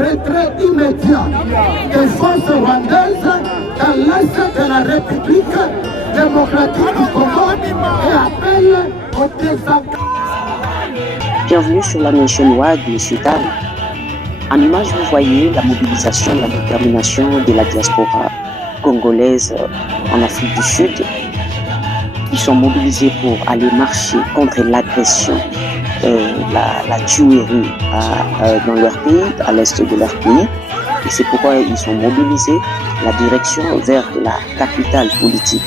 retrait immédiat des forces rwandaises dans l'est de la République démocratique du Congo et appelle au désengagement. Bienvenue sur la nationwide, M. Tal. En image, vous voyez la mobilisation, la détermination de la diaspora congolaise en Afrique du Sud. Ils sont mobilisés pour aller marcher contre l'agression, la tuerie dans leur pays, à l'est de leur pays. Et c'est pourquoi ils sont mobilisés la direction vers la capitale politique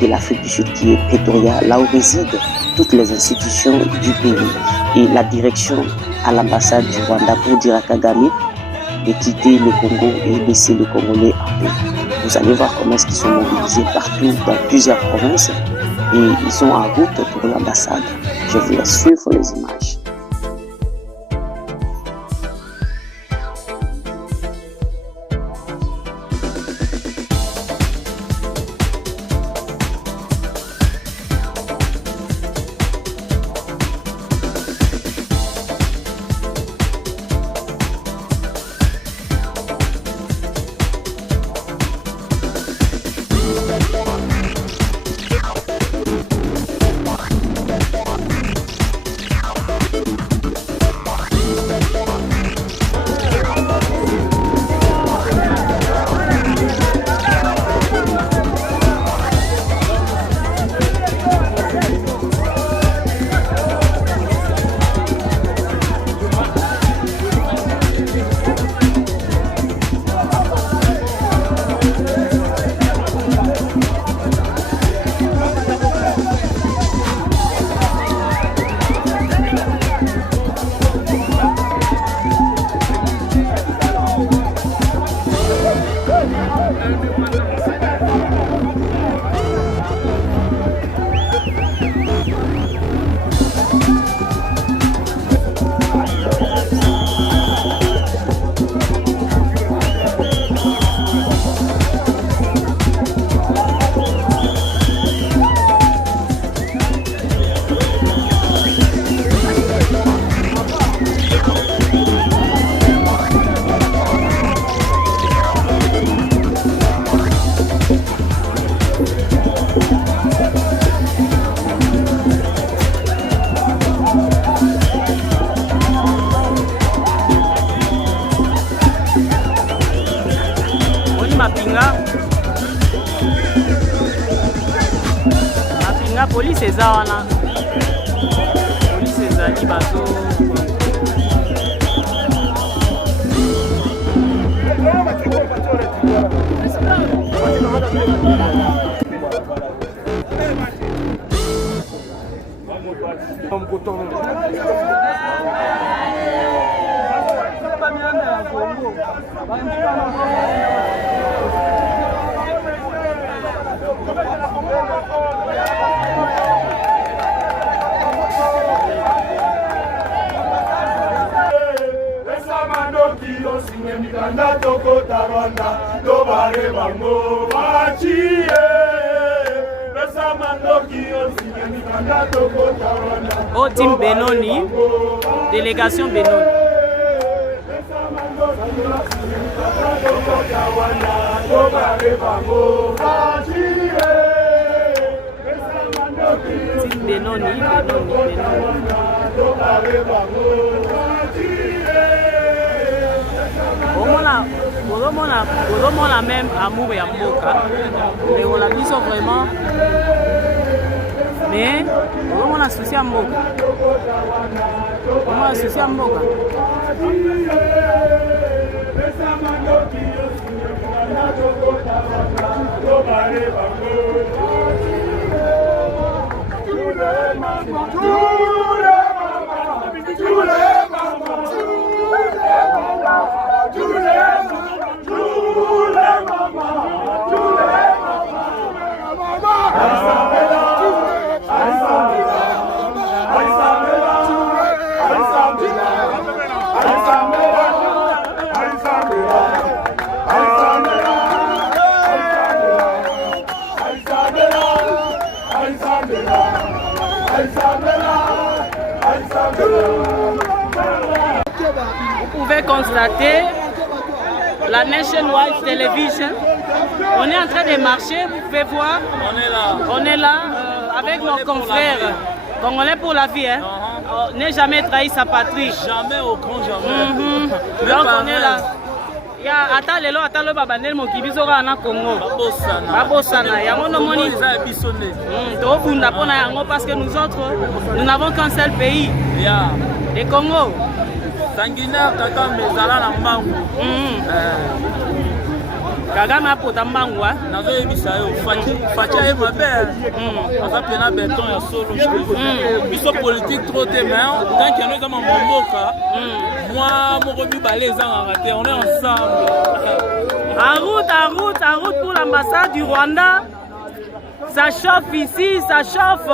de l'Afrique du Sud, qui est Pretoria, là où résident toutes les institutions du pays. Et la direction à l'ambassade du Rwanda pour dire à Kagame de quitter le Congo et laisser les Congolais en paix. Vous allez voir comment est-ce qu'ils sont mobilisés partout dans plusieurs provinces et ils sont en route pour l'ambassade. Je vous laisse suivre les images. mapinga police eza wana police ezali bato Oh, Team Benoni, délégation Benoni. Team Benoni, on a même amour et amboka, mais on a dit ça vraiment. Mais on a souci à mboka. On a souci à mboka. constater la Nationwide Television. On est en train de marcher, vous pouvez voir. On est là avec nos confrères congolais pour la vie. Hein. On n'est jamais trahi sa patrie. Jamais au grand jamais. Donc on est là. Il y a Atalelo, Atalo Babandel Mokibiso en Congo. Babosana. Il y a mon nom. Parce que nous autres, nous n'avons qu'un seul pays. Le Congo. Sanguinaire, Kagame, Zala Nambangu. Kagame a pota mbangu. Nazo ebisayo. Fatia est ma belle. On va prendre béton et solo. Biso politique trop de mains. Tant qu'il y a dans mon boca. Moi, mon revenu balai, on est ensemble. En route pour l'ambassade du Rwanda. Ça chauffe ici, ça chauffe.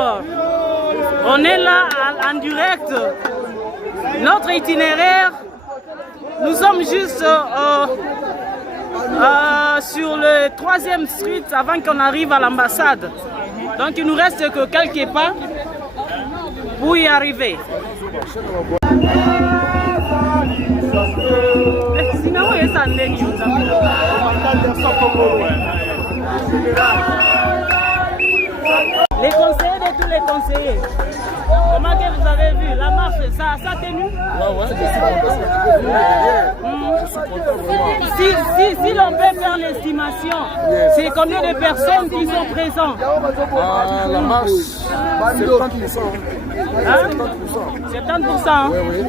On est là en direct. Notre itinéraire, nous sommes juste sur le 3e street avant qu'on arrive à l'ambassade. Donc il nous reste que quelques pas pour y arriver. Les conseillers de tous les conseillers. Comment que vous avez vu la marche, ça a tenu? Si l'on peut faire l'estimation, c'est combien de personnes qui sont présentes? La marche, 70%. Hein? 70%. Hein? Oui.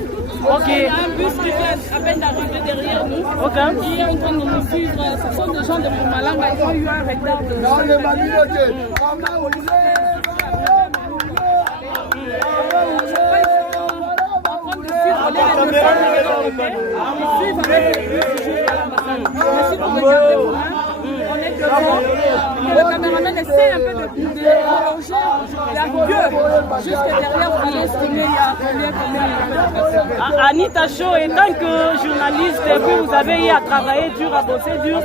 Ok. Il y a un bus qui vient à peine d'arriver derrière nous. Ok. Qui est en train de nous suivre. Ce sont des gens de Mpumalanga. Ils ont eu un retard de le caméraman essaie un peu de prolonger la queue jusque derrière pour aller estimer il y a combien. Anita Cho, étant que journaliste, et puis vous avez eu à travailler dur, à bosser dur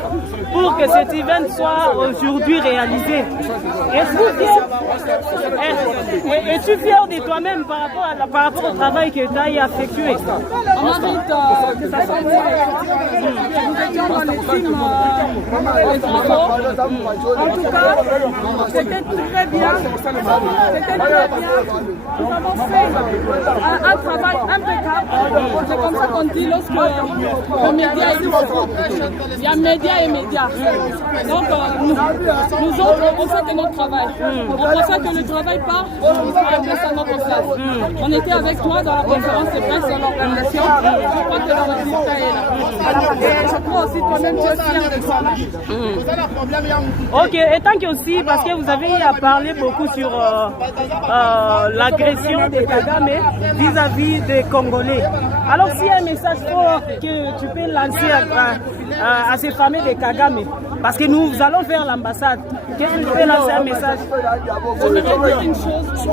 pour que cet event soit aujourd'hui réalisé. Es-tu fier de toi-même par rapport au travail que tu as effectué? On invite que ça soit nous étions dans les films en tout cas, c'était très bien. Nous avons fait un travail impeccable. C'est comme ça qu'on dit lorsque le média est fort. Il y a média et média. Donc nous autres, on fait notre travail. On pensait que le travail part, on va mettre ça à notre place. On était avec toi dans la conférence de presse de l'organisation. Je crois que le résultat est là. Et je crois aussi toi-même tu es fier de toi. Ok, et tant que aussi, parce que vous avez parlé beaucoup sur l'agression des Kagame vis-à-vis des Congolais. Alors s'il y a un message fort que tu peux lancer à ces familles des Kagame, parce que nous allons faire l'ambassade, qu'est-ce que tu peux lancer un message? Je voudrais dire une chose,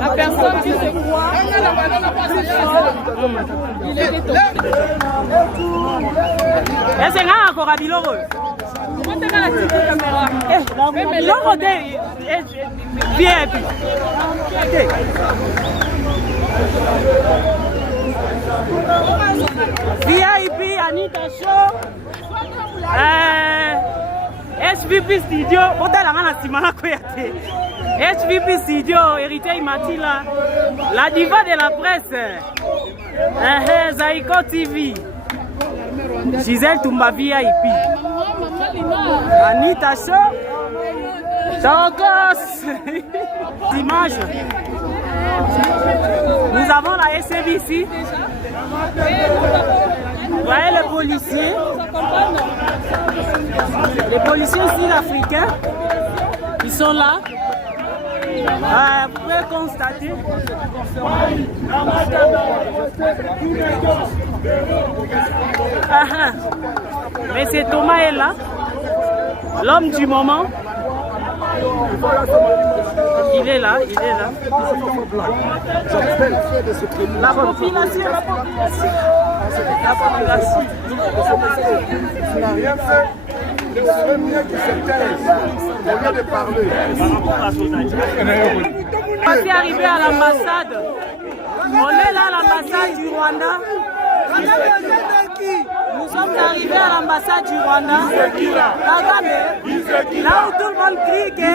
la personne qui se croit, il est détourné. Est-ce qu'il y a encore un biloko? VIP Anita Cho, HVP Studio, HVP Studio, Héritier Matila, la diva de la presse, Zaiko TV, Gisèle Toumba VIP, Anita Cho, Togos, Dimanche. Nous avons la SABC. Vous voyez les policiers. Les policiers sud-africains. Ils sont là. Vous pouvez constater. Mais c'est Thomas est là. L'homme du moment. Il est là, il est là. La population, la population. La population. Tu n'as rien fait. Il serait mieux qu'il se taise au lieu de parler. On est arrivé à l'ambassade. On est là à l'ambassade du Rwanda. Nous sommes arrivés à l'ambassade du Rwanda. Kagame, là où tout le monde crie que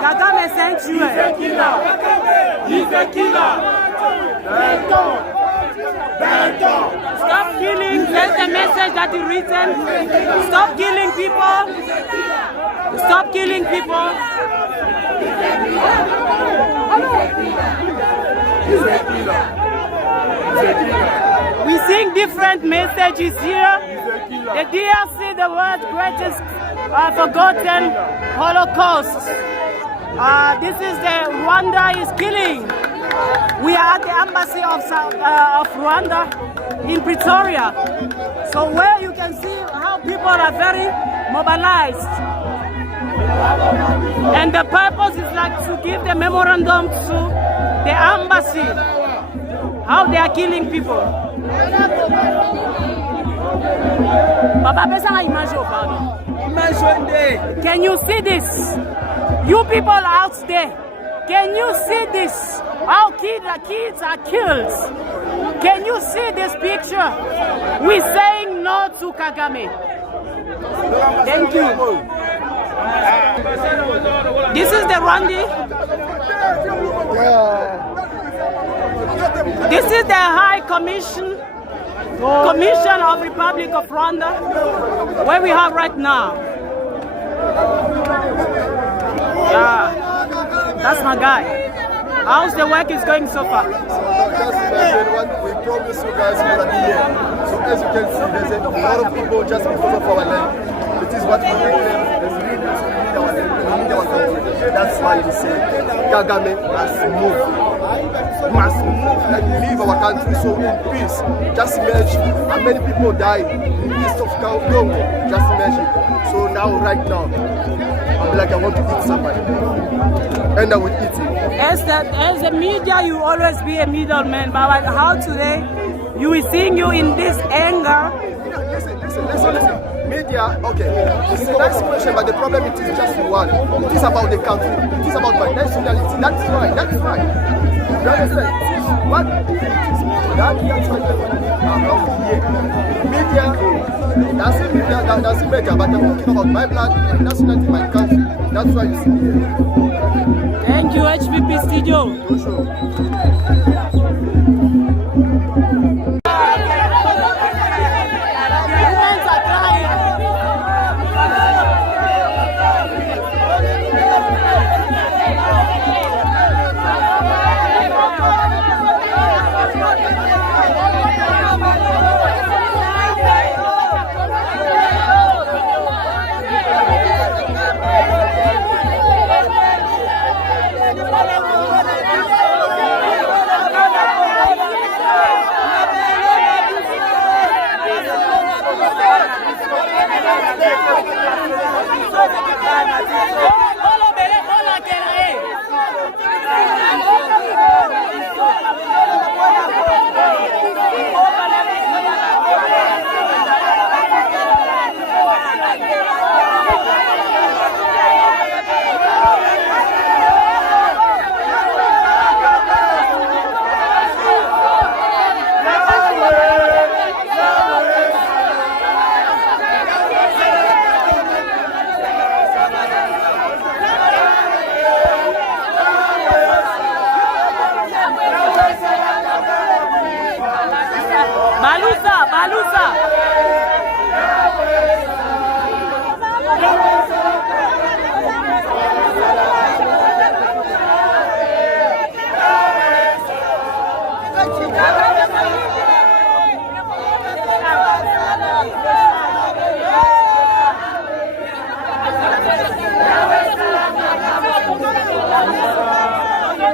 Kagame c'est un tueur. Stop killing, that's the message that is written. Stop killing people. Stop killing people. We sing different messages here. The DRC, the world's greatest forgotten Holocaust. This is the Rwanda is killing. We are at the embassy of Rwanda in Pretoria. So where you can see how people are very mobilized. And the purpose is like to give the memorandum to the embassy, how they are killing people. Can you see this? You people out there, can you see this? How kids are killed? Can you see this picture? We're saying no to Kagame. Thank you. This is the Rwanda. This is the High Commission of Republic of Rwanda, where we have right now. Yeah, that's my guy. How's the work is going so far? We promise you guys we're gonna be here. So as you can see, there's a lot of people just because of our land. It is what we bring them. There's really our land. We need our country. That's why we say Kagame must move. Must move and leave our country so in peace. Just imagine how many people died in the east of Congo. Just imagine. So now, right now, I'm like I want to eat somebody. And I will eat it. As the media, you always be a middleman, but how today you will seeing you in this anger? Listen. Media, okay, it's a nice question, but the problem it is just one. It is about the country. It is about my nationality. That's right. You understand? What? That's why media doesn't matter, but I'm talking about my blood, my nationality, my country. That's why you see me. Thank you, HPP Studio. Balusa.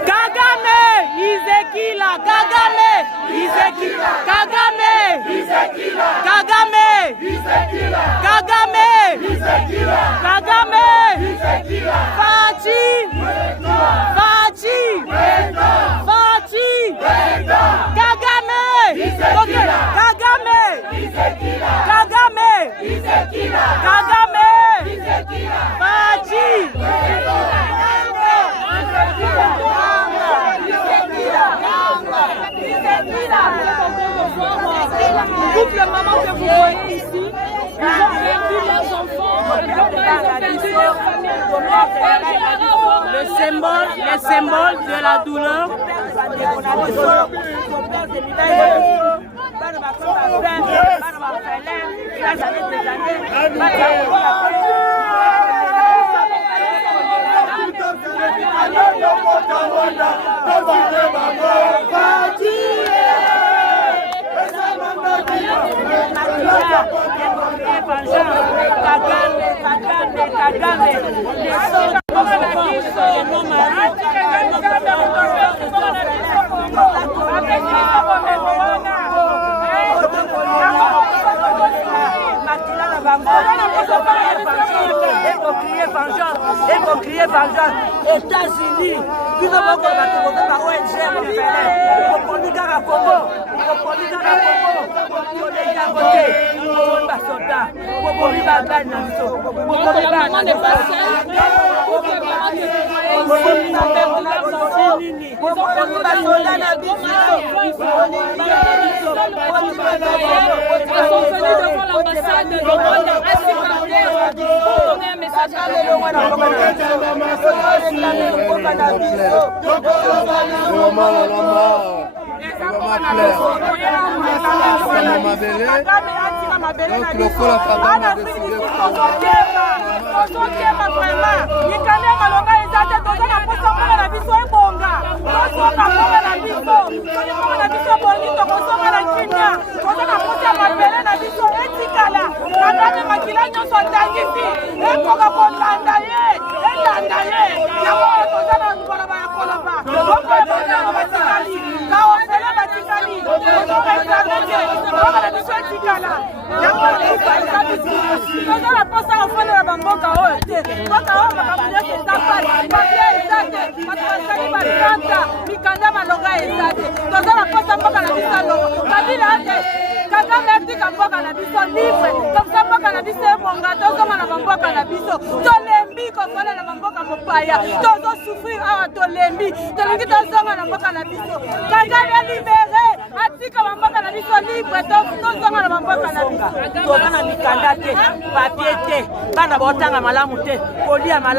Kagame is a killer. Kagame is a killer. Kagame is a killer. Kagame is a killer. Kagame is a killer. Kagame is a killer. Fachi. Fachi. Fachi. Kagame is a killer. Kagame is a killer. Kagame is a killer. Kagame is a killer. Fachi. He's a killer. envoyés ici, ils ont perdu leurs enfants, ils ont perdu leurs familles. Le symbole de la douleur. Crier vengeance. États-Unis, nous avons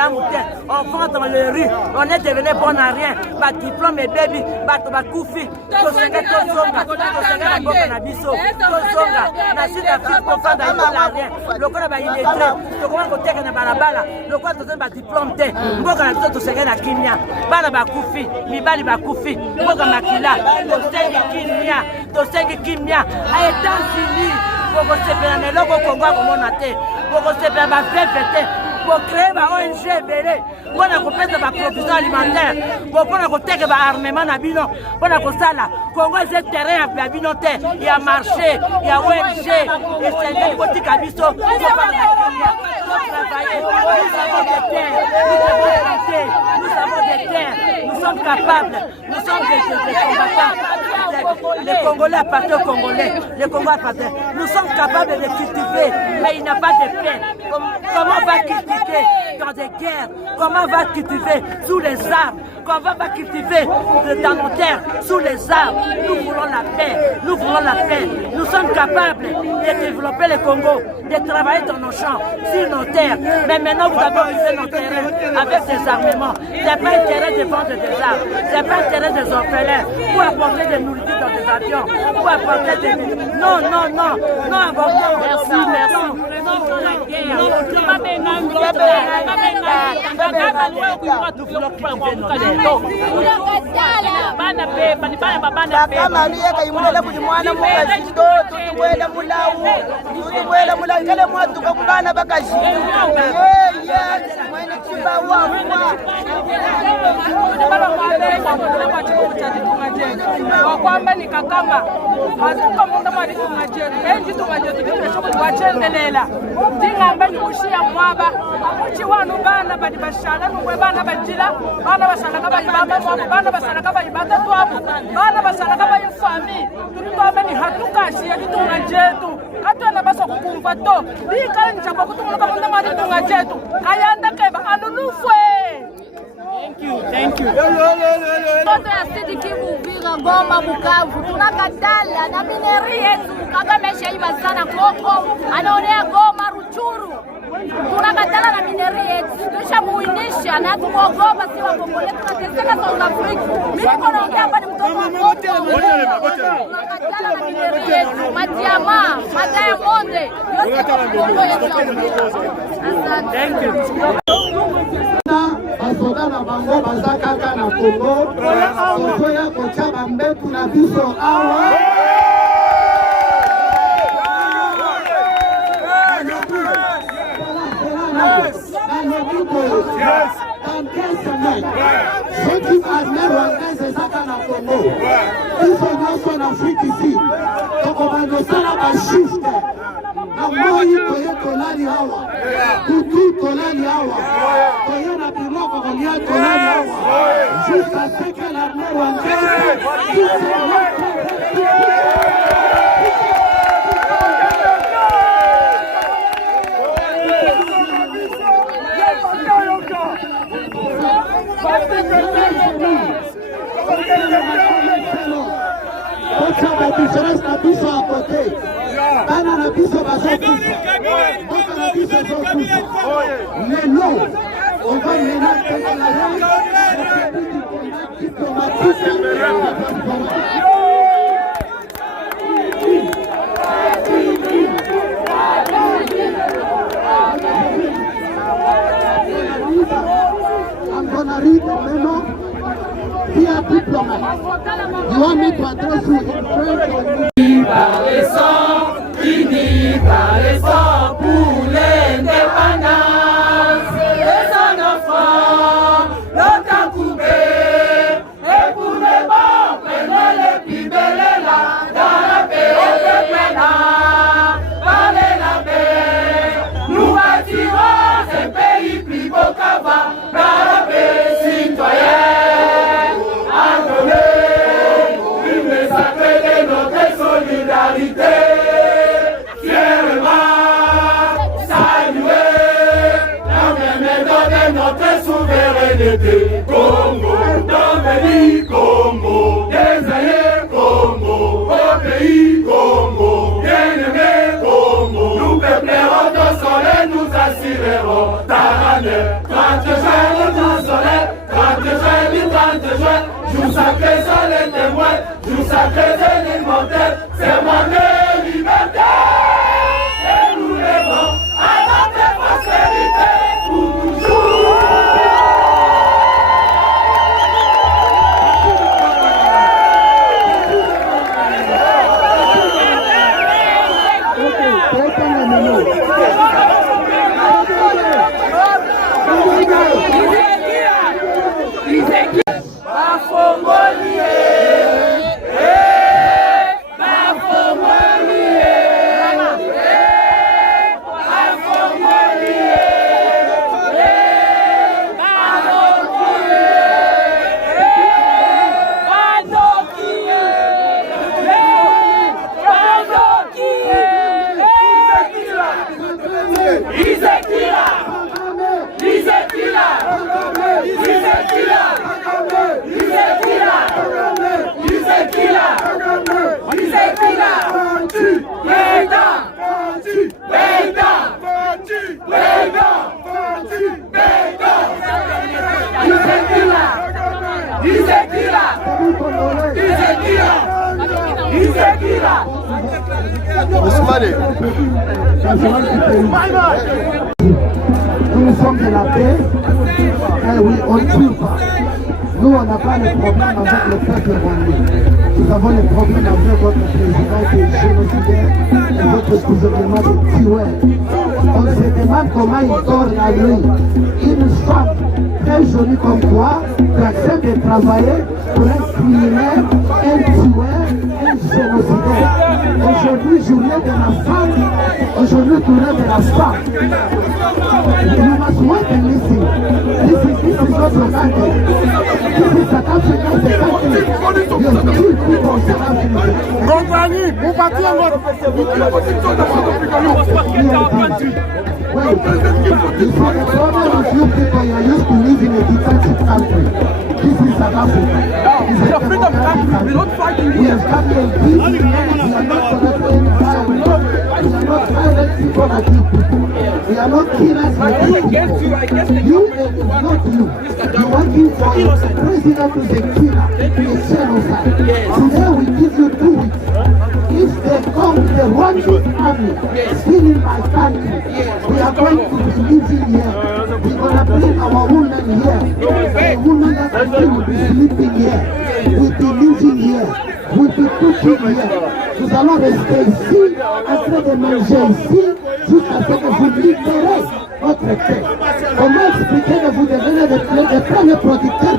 ONG, on vend dans les rues, on est devenu bon à rien, pas diplôme et baby, pas koufi, pour créer ma ONG belé pour na kopesa ba provision alimentaire pour na koteka ba armement na bino pour na kosala Congo c'est terrain ya bino te ya marché ya ONG et c'est kotika biso nous sommes capables, nous sommes des combattants. Les Congolais appartiennent aux Congolais, les Congolais appartiennent. Nous sommes capables de cultiver, mais il n'y a pas de paix. Comment on va cultiver dans des guerres? Comment on va cultiver sous les arbres? Comment on va cultiver dans nos terres, sous les arbres? Nous voulons la paix, nous voulons la paix. Nous sommes capables de développer le Congo, de travailler dans nos champs, sur nos terres. Mais maintenant, vous avez occupé nos terrains avec des armements. Ce n'est pas intérêt de vendre des armes, ce n'est pas intérêt des orphelins pour apporter des nourritures dans des avions, pour apporter des... Non, non, non, non, avortons. Merci, merci. Kwamba ni kakamba atuka munda mali tungajetu enji tungajetu bimesho wachendelela ndingamba ni kushia mwaba amuchi wanu bana badi bashala nungwe bana badila bana bashala kaba ibaba mwabo bana bashala kaba ibata twabu bana bashala kaba infami tulibaba ni hatukashi ya tungajetu katwana baso kukumva to bikala njabo kutumuka munda mali tungajetu kayanda keba alulufwe. Thank you, thank you. Toto ya Sidi Kivu, Uvira, Goma, Bukavu, tunakatala na mineri yetu Kagame shaiba sana Kongo, anaonea Goma, Ruchuru. Tunakatala na mineri yetu, tushamuinisha na tukuogopa si wa Kongo letu, tunateseka South Africa. Mimi naongea hapa ni mtoto wa Kongo. Tunakatala na mineri yetu, madiama, madiamonde, yote Kongo yetu. Thank you. basoda na bango baza kaka na Kongo ozoya kotia bambetu na biso awa soki armée rwandaise ezaka na Kongo biso nyonso na Afrique ici tokobandosala bashifte na moi toye tolali awa kutu tolali awa toye na biloko kolia tolali awa jusqu'à ce que l'armée rwandaise la différence na biso à côté bana na biso bazokufa boka na biso zokufa lelo on va mener la diplomatique I'm gonna read the memo. Be a diplomat. You want me to address you in French or Fini par les sangs pour l'indépendance. Les en enfants, l'autant coupé. Et pour les bons, prenez les plus belles là. Dans la paix, on se plaindra. Parlez la paix. Nous bâtirons un pays plus beau qu'avant. Dans la paix, citoyens. Attendez, une sacrée de notre solidarité. Notre souveraineté, Congo, dans le pays Congo, des alliés Congo, au pays Congo, bien-aimé Congo, nous peuplerons ton soleil, nous assurerons ta année. 30 juin, nous soleil, 30 juin, 30 juin, jour sacré sur les témoins, jour sacré de l'immortel, c'est mon liberté. Et nous lèvons à notre prospérité pour toujours. Nous sommes de la paix, et oui, on ne tue pas. Nous, on n'a pas de problème avec le peuple rwandais. Nous avons des problèmes avec votre président qui est génocidaire et votre gouvernement de tueurs. On se demande comment il dort la nuit. Une femme très jolie comme toi qui accepte de travailler pour un criminel, un tueur, un génocidaire. Aujourd'hui, journée de la femme. Aujourd'hui, journée de la femme. You must work and listen. This is not your country. This is South Africa's country. You kill people in South Africa. Compagnie, vous partez en mode. Wait, you see the problem with you people, you are used to live in a dictatorship. country. This is South Africa. It's a freedom country. We're not fighting. We are fighting peace. We are not connecting violence. We are not violent people like you people. We are not killers like you people. You and not you. You're working for a president who's a killer, a genocide. Today we give you 2 weeks. If they come, the Rwandan army, still in my country, we are going to be living here. We're going to bring our women here. The women that are still will be sleeping here. We'll be living here. We'll be cooking here. Nous allons rester ici, en train de manger ici, jusqu'à ce que vous libérez votre terre. Comment expliquer que vous devenez les premiers producteurs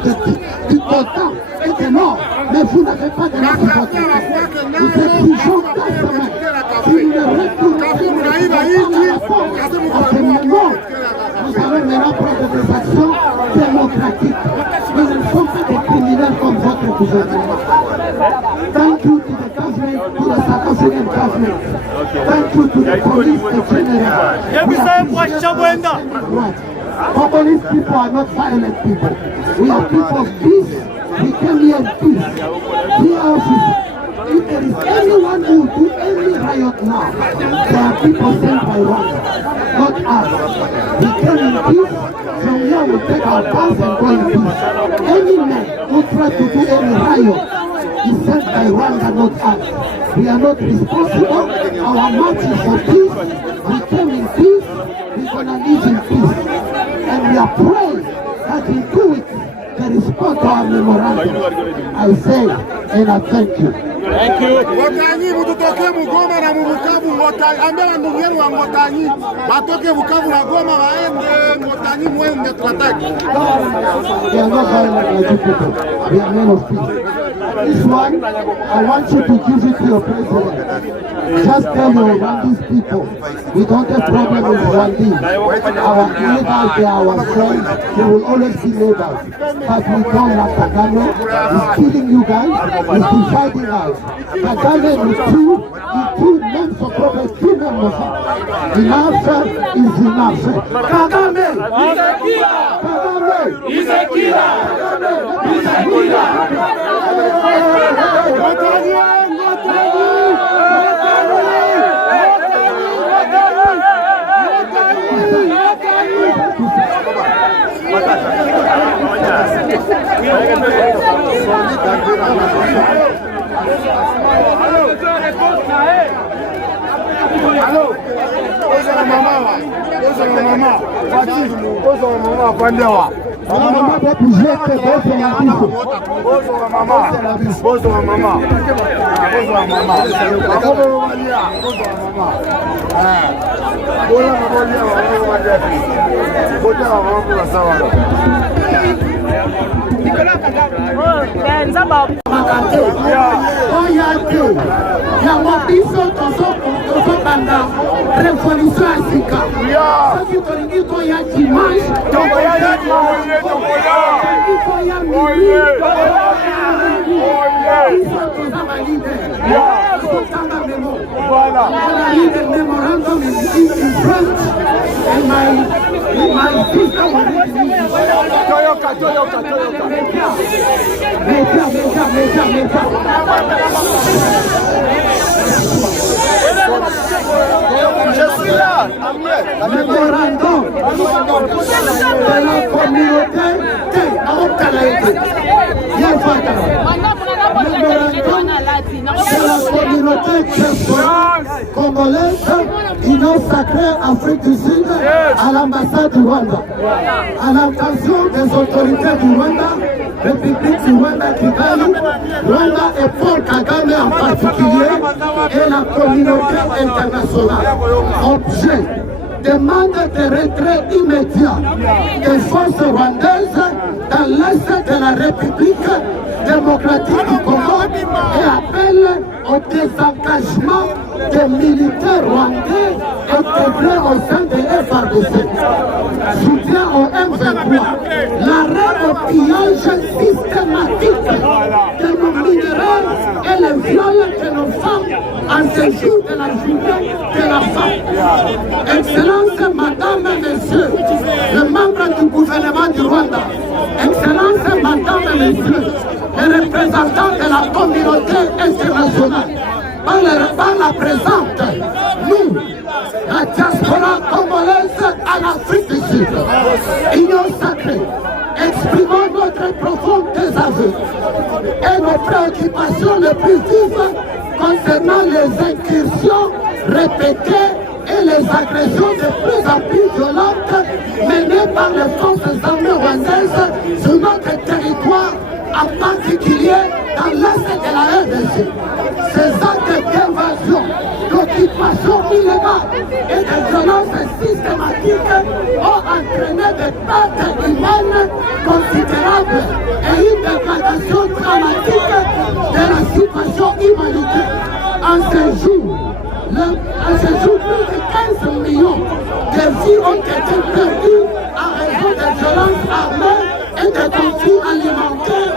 du coltan et de l'or, mais vous n'avez pas de l'or sur votre terre. Vous êtes pigeons d'Assaman. Si nous ne retournons pas à ce moment, nous allons maintenant prendre des actions démocratiques. Nous ne sommes pas des criminels comme votre gouvernement. Thank you to the government, to the South African government. Thank you to the police in general. Congolese people are not violent people. We are people of peace. We came here in peace. Dear officers, if there is anyone who will do any riot now, there are people sent by Rwanda, not us. We came in peace. From here we take our pass and go in peace. Any man who tries to do any riot is sent by Rwanda, not us. We are not responsible. Our march is for peace. We came in peace. We're going to live in peace. And we are praying that in 2 weeks they respond to our memorandum. I say and I thank you. Thank you. Ngotanyi mututoke Mugoma na Mubukavu Ngotanyi ambia ndugu yenu wa Ngotanyi batoke Bukavu na Goma waende Ngotanyi mwende tuataki. We are not violent like you people. We are men of peace. This one, I want you to give it to your president. Just tell your Rwandese people, we don't have problem with Rwandese. Our neighbors, they are our friends. They will always be neighbors. But we don't like Kagame. He's killing you guys. He's dividing us. Kagame is two names of prophet, 2 members. Enough is enough. Kagame is a killer. Kagame is a killer. Kagame is a killer. Allô, Mama va bouger tes gosses et la bouche. Révolution Africa. Ceux qui ont dit qu'il y a dimanche, memorandum in French, and my sister will read je suis là, memorandum de la communauté congolaise sacrée Afrique du Sud à l'ambassade du Rwanda, à l'intention des autorités du Rwanda, République du Rwanda, Kigali, Rwanda et Paul Kagame en particulier et la communauté internationale. Objet, demande de retrait immédiat des forces rwandaises dans l'est de la République démocratique du Congo et appelle au désengagement des militaires rwandais intégrés au sein de FARDC. Soutien au M23, l'arrêt au pillage systématique de nos minéraux et le viol de nos femmes en ce jour de la journée de la femme. Excellences, Madame et Messieurs, les membres du gouvernement du Rwanda, Excellences, Madame et Messieurs, les représentants de la communauté internationale, par la présente, nous, la diaspora congolaise en Afrique du Sud, Union sacrée, exprimons notre profond désaveu et nos préoccupations les plus vives concernant les incursions répétées et les agressions de plus en plus violentes menées par les forces armées rwandaises sur notre territoire, en particulier dans l'est de la RDC. Ces actes d'invasion, d'occupation illégale et de violences systématiques ont entraîné des pertes humaines considérables et une dégradation dramatique de la situation humanitaire. En ce jour, plus de 15 millions de vies ont été perdues en raison de violences armées et de conflits alimentaires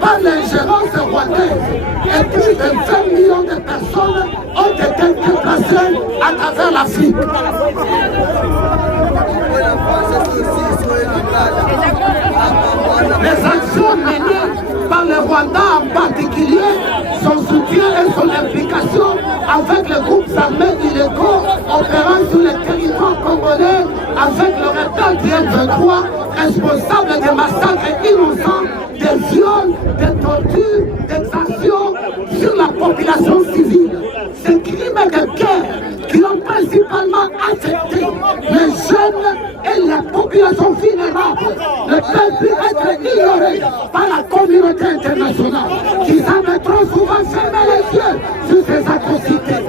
par l'ingérence rwandaise. Et plus de 20 millions de personnes ont été déplacées à travers l'Afrique. Les actions menées par le Rwanda en particulier, son soutien et son implication avec les groupes armés illégaux opérant sur le territoire congolais avec le retard du M23, responsable des massacres innocents, des viols, des tortures, des exactions sur la population civile. Ces crimes de guerre qui ont principalement affecté les jeunes et la population vulnérable ne peuvent plus être ignorés par la communauté internationale qui semble trop souvent fermer les yeux sur ces atrocités.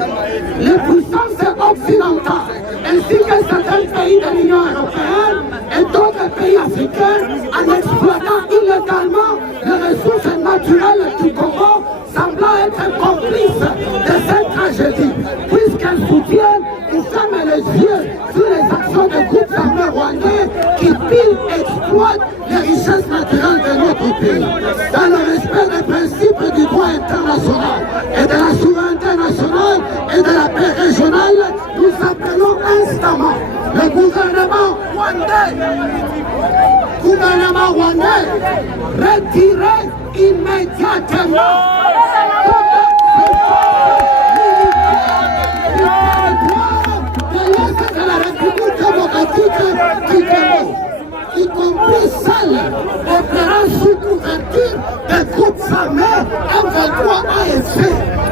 Les puissances occidentales ainsi que certains pays de l'Union européenne et d'autres pays africains en exploitant illégalement les ressources naturelles du Congo semblant être complices de cette tragédie puisqu'elles soutiennent ou ferment les yeux sur les actions des groupes armés rwandais qui pillent et exploitent les richesses naturelles de notre pays. Dans le respect des principes du droit international et de la souveraineté nationale et de la paix régionale, nous appelons instamment le gouvernement rwandais retirer immédiatement de l'Est de la République démocratique du Congo, y compris celle opérant sous couverture des groupes armés M23 AFC,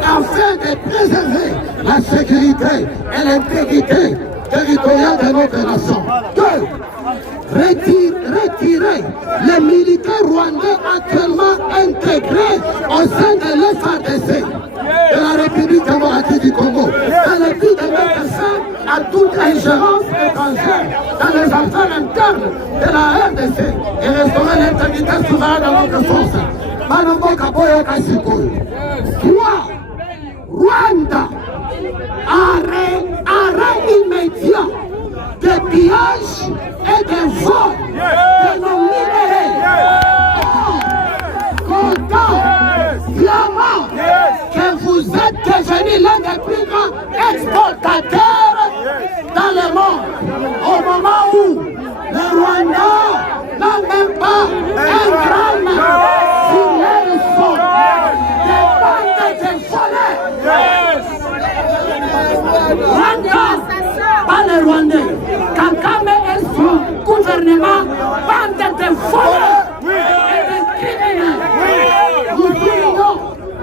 afin de préserver la sécurité et l'intégrité territoriale de notre nation. 2. Retirer les militaires rwandais actuellement intégrés au sein de l'FARDC, de la République démocratique du Congo, dans le but de mettre fin à toute ingérence étrangère dans les affaires internes de la RDC et restaurer l'intégrité souveraine de notre force. Manamboka Boyo Kasikoyo. 3. Rwanda, arrêt immédiat des pillages et des vols de nos minéraux. Content, clairement, que vous êtes devenu l'un des plus grands exportateurs dans le monde. Au moment où le Rwanda n'a même pas un gramme sur les fonds. Des bandes de volets. Rwanda, pas les Rwandais. Kagame et son gouvernement, bande de voleurs et de criminels. Nous voulons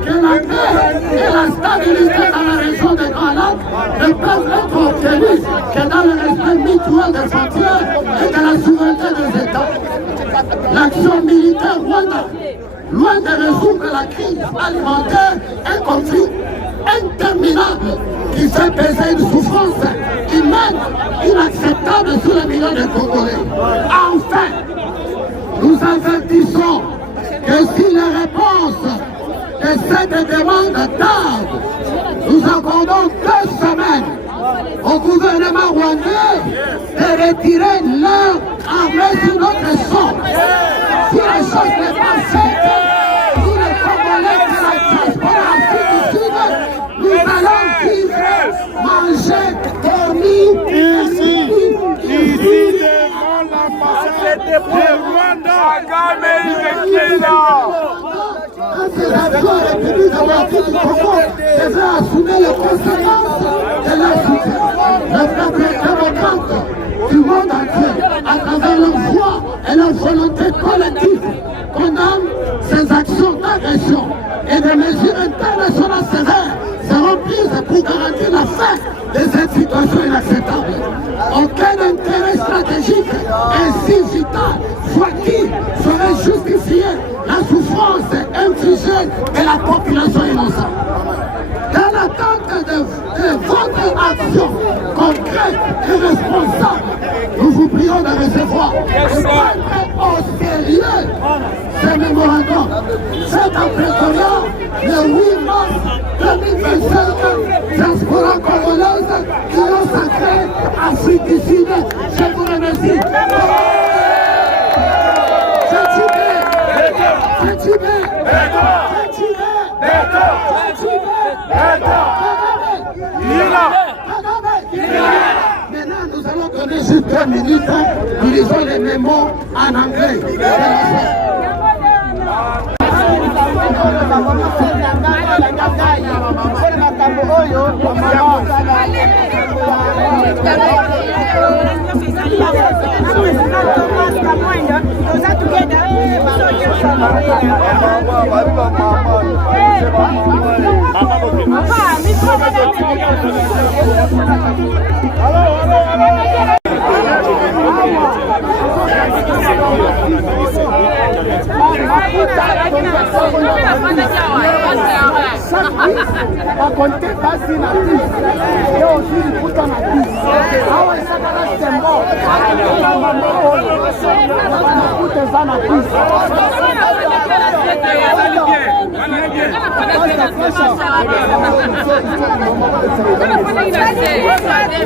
que la paix et la stabilité dans la région de Grand Lac ne peuvent être obtenues que dans le respect mutuel des frontières et de la souveraineté des États. L'action militaire Rwanda, loin de résoudre la crise alimentaire, un conflit interminable qui fait peser une souffrance humaine inacceptable sur les millions de Congolais. Enfin, nous avertissons que si les réponses de cette demande tardent, nous accordons 2 semaines au gouvernement rwandais de retirer leur armée sur notre sol. Si la chose n'est pas faite, tous les Congolais de la diaspora africaine Rwanda. Kagame Ilekina. Quand ces actions République démocratique du Congo devaient assumer les conséquences de leur soutien. Le peuple démocrate du monde entier, à travers leur foi et leur volonté collective, condamne ces actions d'agression et des mesures internationales sévères seront prises pour garantir la fin de cette situation inacceptable. Aucun intérêt stratégique ainsi vital, soit-il, ferait justifier la souffrance infligée de la population innocente. Dans l'attente de votre action concrète et responsable, nous vous prions de recevoir et prendre au sérieux ces mémorandums. Cet après-Pretoria, le 8 mars 2025, diaspora congolaise, Union sacrée, Afrique du Sud. Je vous remercie. Maintenant, nous allons donner juste 2 minutes. Nous lisons les mémos en anglais. Bakonte basi na bisi yo aussi puta na bisi awa sakala sembo mama oyo puta sana bisi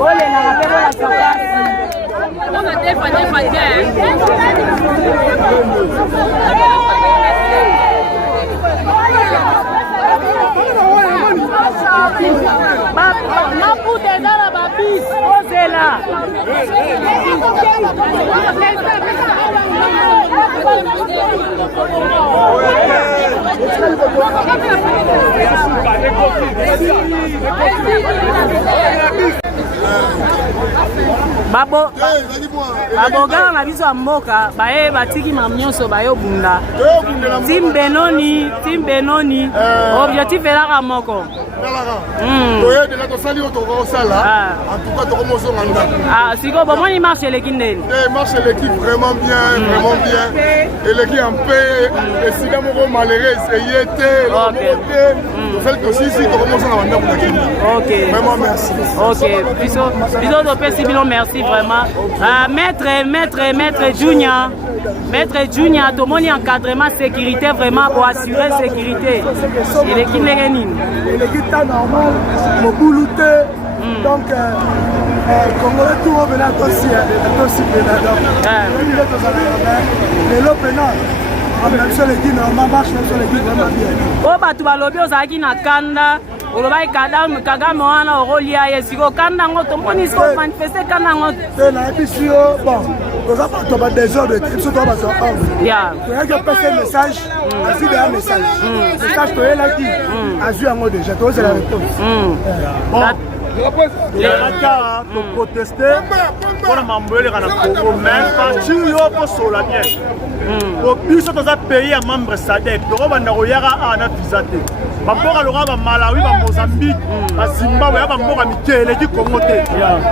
ole na rapelo la sakasi ona defa Maputa eza na babisi ozela babogala na biso ya mboka baye batiki mamnyonso bayo bunda tim benoni objectif elaka moko siko bomoni marche eleki ndeni marche eleki vraiment bien eleki un peu esika moko malheureuse eye te tosali tosisi tokomosa na bandako na kini vraiment merci biso topesi bino merci vraiment maître Junior tomoni encadrement sécurité vraiment pour assurer sécurité eleki ndenge nini eleki ta normal mobulu te donc congolais tout revenu atosi pena donc lelo pena biso eleki normal marche na biso eleki vraiment bien oyo bato balobi ozalaki na kanda olobaki kagame wana okolia ye siko kanda yango tomoni siko manifeste kanda yango te nayebisi yo bon toza bato badésordre te biso toza bato ya ordre toyaki opesa message azwi deya message toyelaki azwi yango déjà tozela réponse aka toproteste mpona mambo eleka na congo mais parti yo posola bien po biso toza pays ya membre sadek tokobanda koyaka awa na visa te bamboka lokola bamalawi bamozambique bazimbabwe ya bamboka mike eleki congo te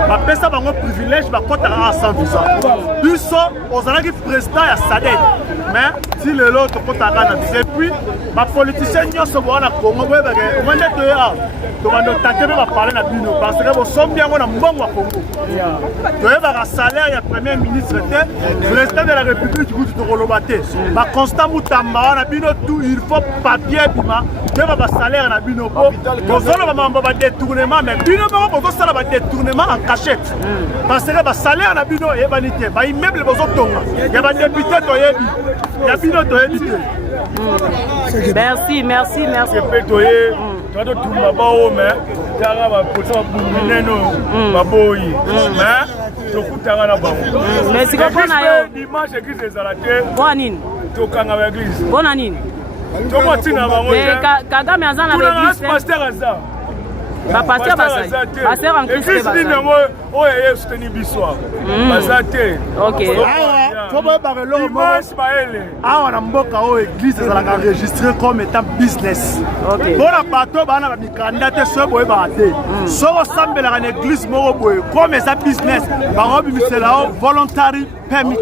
bapesa bango privilège bakɔtaka awa sans visa biso ozalaki président ya sadek mais ti lelo tokɔtaka na visa epuis bapoliticien nyonso boa na congo boyebake omwende toye awa tobanda otake mpe baparle na bino parce que bosombi yango na mbongo ya congo toyebaka salaire ya premier ministre te président de la république kutu tokoloba te baconstant mutamba wana bino tout il faut papier bima toyeba basalaire na bino po bozoloba mambo badétournement mais bino moko bozosala badétournement en cachette parce que basalaire na bino eyebani te baimmeuble bozotonga ya badépute toyebi ya bino toyebi te merci mpe toye totumba bao me taka bapolisi babungi neno baboyi mais tokutanga na bango. Mais si kopona yo dimanche église ezala te. Bona nini? Tokanga ba église. Bona nini? Tomotina bango. Kagame aza na église. Pasteur aza. Ba pasteur bazali. Pasteur en Christ bazali. Église ningo oyo ye soutenir biso. Bazate. OK. Faut pas parler le mot. Ah na mboka oyo église ezalaka enregistré comme étant business. OK. Bona bato bana ba mikanda te so boye ba te. So sambela na église moko boye comme ça business. Ba robimisela voluntary permit.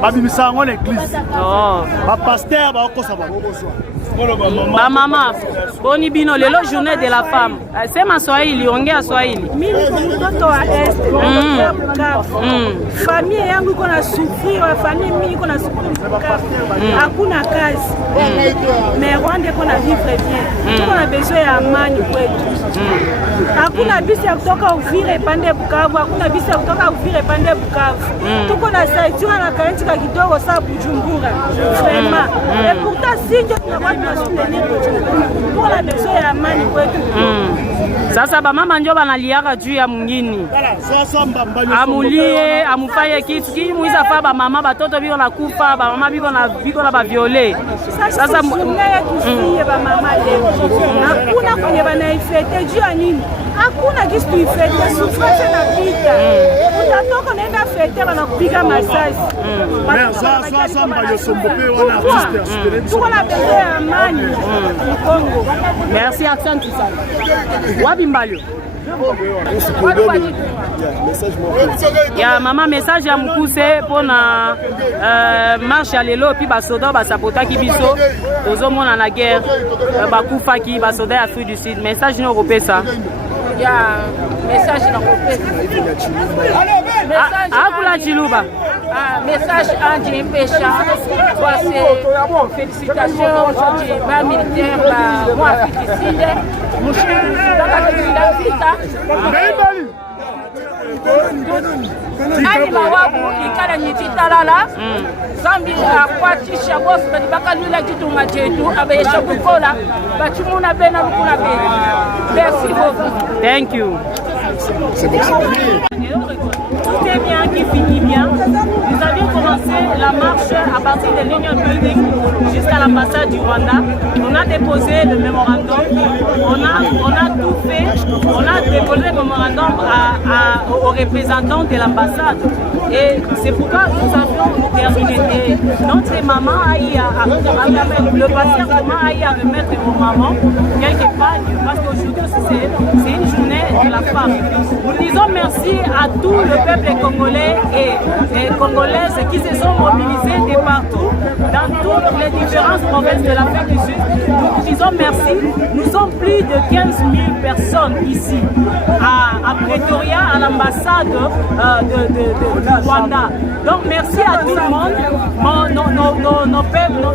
Ba bimisa ngo na église. Oh. Ba pasteur ba kosa ba. Ba mama, boni bino lelo journée de la femme. C'est ma Swahili, ongea Swahili. Mimi ni mtoto wa Este, famille yangu iko na souffrir, famille mimi iko na souffrir Bukavu. Hakuna kazi. Mais Rwanda iko na vivre bien. Tuko na besoin ya amani kwetu. Hakuna bisi ya kutoka Uvira pande Bukavu, hakuna bisi ya kutoka Uvira pande Bukavu. Tuko na saidiwa na kaenti ka kidogo sa Bujumbura. Vraiment. Et pourtant si tunakuwa tunasoutenir Bujumbura. Tuko na besoin ya amani kwetu. Sasa ba mama ndio banaliaka juu ya mwingine. Amulie, amufaye kitu kii muiza fa ba mama batoto biko na kufa, ba mama biko na ba violer. Sasa mungaya tusiye ba mama leo. Hakuna kwenye banaifete juu ya nini? Hakuna kitu tuifete, souffrance na pita. Utatoka naenda fete banakupiga massage. Sasa mbayo sombope wana artiste. Tuko na besoin ya amani Kongo. Merci accent tout ça. Wabi Mbalio. Ya mama message ya mukuse pona marche ya lelo pi basoda basapotaki biso tozomona na guerre bakufaki basoda ya Afrique du Sud. Message no kopesa ya message na kopesa akula chiluba message Andy Mpesha voici félicitations aujourd'hui ba militaire ba moi Afrique du Sud ani mawabu ikala nyitalala zambi akwatisha boss badibaka lula kitunga chetu abesha kukola bachimuna bena lukuna bena. Merci beaucoup. Thank you. C'est bon. Tout est bien qui finit bien. Nous avions commencé la marche à partir de l'Union Building jusqu'à l'ambassade du Rwanda. On a déposé le mémorandum. On a tout fait. On a déposé le mémorandum aux représentants de l'ambassade. Et c'est pourquoi nous avions terminé. Notre maman a eu à remettre, le patient comment a eu à remettre aux mamans quelque part. Parce qu'aujourd'hui c'est une journée de la femme. Nous disons merci à tout le peuple congolais et congolaises qui se sont mobilisés de partout, dans toutes les différentes provinces de l'Afrique du Sud. Nous disons merci. Nous sommes plus de 15 000 personnes ici, à Pretoria, à l'ambassade de Rwanda. Donc merci à tout le monde,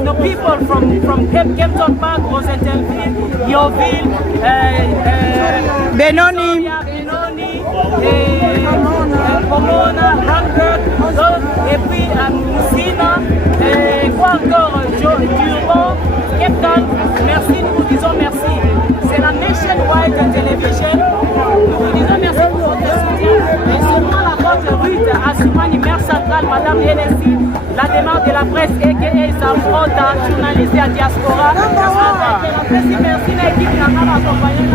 nos people from Kempton Park, Rosenthal-Ville, Yeoville, Benoni, Pomona, Hamburg, et puis à Moussina, et quoi encore, Durban, Cape Town. Merci, nous vous disons merci. C'est la Nationwide Television. Nous vous disons merci pour votre soutien. Et seulement la votre Ruth Assoumani, maire centrale, Madame LSI, la démarche de la presse, a.k.a. Samfrota, journaliste à Diaspora. Merci, merci l'équipe qui m'a accompagné.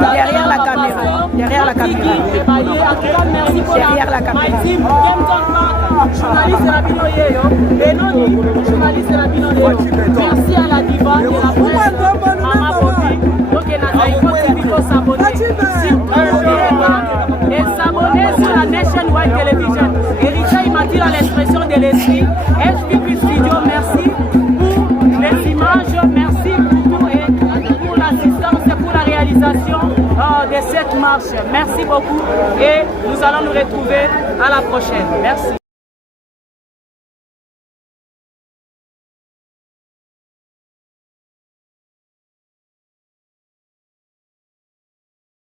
Derrière la caméra. Derrière la caméra. Derrière la caméra. Journaliste de la Binoyeyo, Benoni, journaliste de la Binoyeyo. Merci à la diva de la presse, Mama Boti. Donc, il faut s'abonner. S'il vous plaît, et s'abonner sur la Nationwide Television. Erika, il m'a dit l'expression de l'esprit. HPP Studio, merci pour les images, merci pour tout et pour l'assistance et pour la réalisation de cette marche. Merci beaucoup et nous allons nous retrouver à la prochaine. Merci.